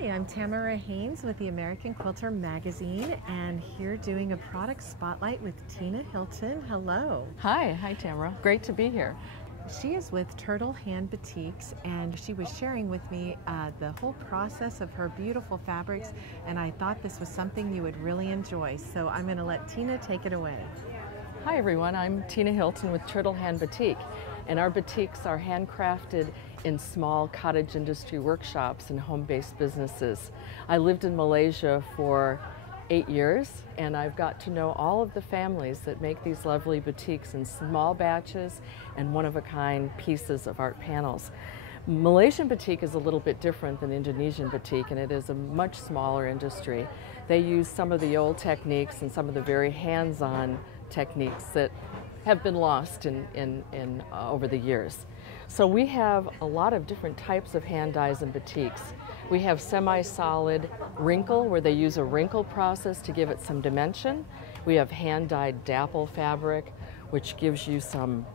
Hi, I'm Tamara Haynes with the American Quilter magazine and here doing a product spotlight with Tina Hilton. Hello. Hi Tamara. Great to be here. She is with Turtle Hand Batiks and she was sharing with me the whole process of her beautiful fabrics, and I thought this was something you would really enjoy. So I'm going to let Tina take it away. Hi everyone, I'm Tina Hilton with Turtle Hand Batik, and our batiks are handcrafted in small cottage industry workshops and home-based businesses. I lived in Malaysia for 8 years, and I've got to know all of the families that make these lovely batiks in small batches and one-of-a-kind pieces of art panels. Malaysian batik is a little bit different than Indonesian batik, and it is a much smaller industry. They use some of the old techniques and some of the very hands-on techniques that have been lost over the years. So we have a lot of different types of hand dyes and batiks. We have semi-solid wrinkle, where they use a wrinkle process to give it some dimension. We have hand-dyed dapple fabric, which gives you some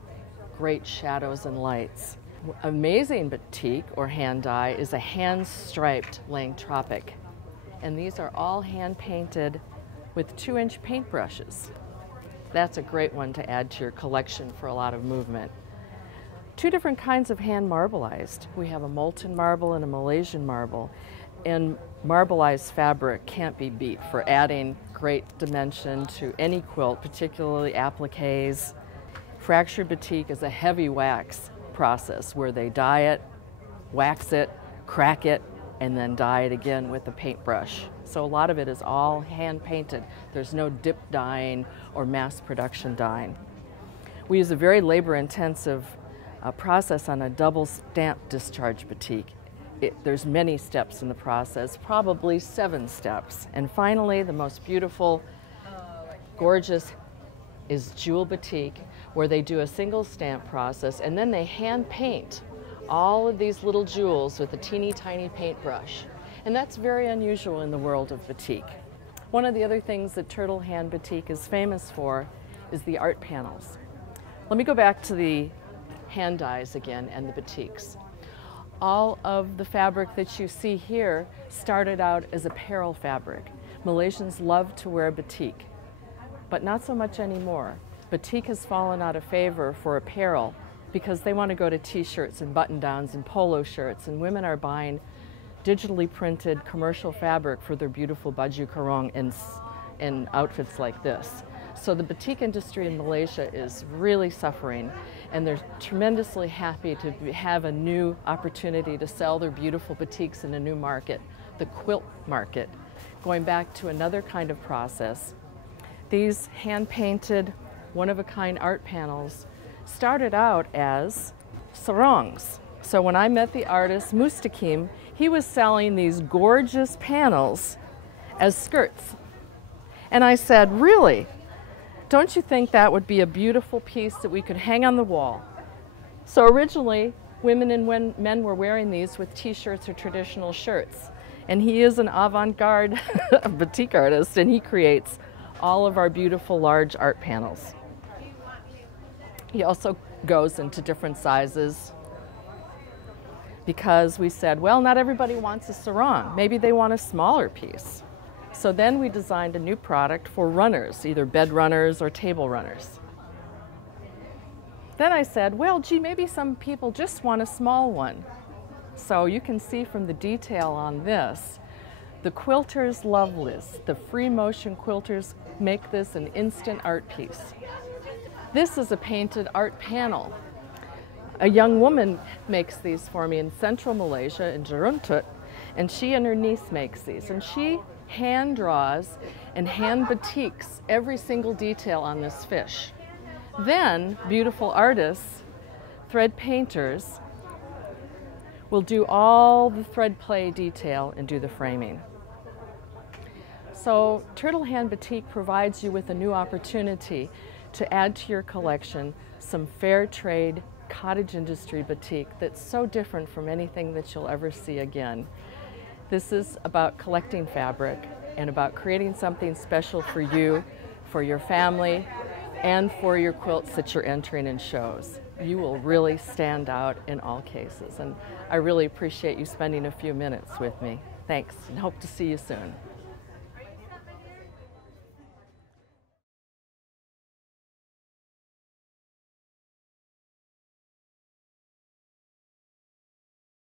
great shadows and lights. Amazing batik, or hand dye, is a hand-striped Langtropic. And these are all hand-painted with 2-inch paintbrushes. That's a great one to add to your collection for a lot of movement. Two different kinds of hand marbleized. We have a molten marble and a Malaysian marble. And marbleized fabric can't be beat for adding great dimension to any quilt, particularly appliques. Fractured batik is a heavy wax process where they dye it, wax it, crack it, and then dye it again with a paintbrush. So a lot of it is all hand painted. There's no dip dyeing or mass production dyeing. We use a very labor intensive process on a double stamp discharge batik. There's many steps in the process, probably 7 steps. And finally, the most beautiful, gorgeous is jewel batik, where they do a single stamp process and then they hand paint all of these little jewels with a teeny tiny paintbrush. And that's very unusual in the world of batik. One of the other things that Turtle Hand Batik is famous for is the art panels. Let me go back to the hand dyes again and the batiks. All of the fabric that you see here started out as apparel fabric. Malaysians love to wear batik, but not so much anymore. Batik has fallen out of favor for apparel because they want to go to t-shirts and button-downs and polo shirts, and women are buying digitally printed commercial fabric for their beautiful baju kurung and outfits like this. So the batik industry in Malaysia is really suffering, and they're tremendously happy to have a new opportunity to sell their beautiful batiks in a new market, the quilt market, going back to another kind of process. These hand-painted, one-of-a-kind art panels started out as sarongs. So when I met the artist Mustaqim, he was selling these gorgeous panels as skirts. And I said, really? Don't you think that would be a beautiful piece that we could hang on the wall? So originally, women and men were wearing these with t-shirts or traditional shirts. And he is an avant-garde batik artist, and he creates all of our beautiful large art panels. He also goes into different sizes because we said, well, not everybody wants a sarong. Maybe they want a smaller piece. So then we designed a new product for runners, either bed runners or table runners. Then I said, well, gee, maybe some people just want a small one. So you can see from the detail on this, the quilters love this. The free motion quilters make this an instant art piece. This is a painted art panel. A young woman makes these for me in central Malaysia, in Jeruntut, and she and her niece makes these. And she hand draws and hand batiks every single detail on this fish. Then beautiful artists, thread painters, will do all the thread play detail and do the framing. So Turtle Hand Batik provides you with a new opportunity to add to your collection some fair trade cottage industry batik that's so different from anything that you'll ever see again. This is about collecting fabric and about creating something special for you, for your family, and for your quilts that you're entering in shows. you will really stand out in all cases. And I really appreciate you spending a few minutes with me. Thanks, and hope to see you soon.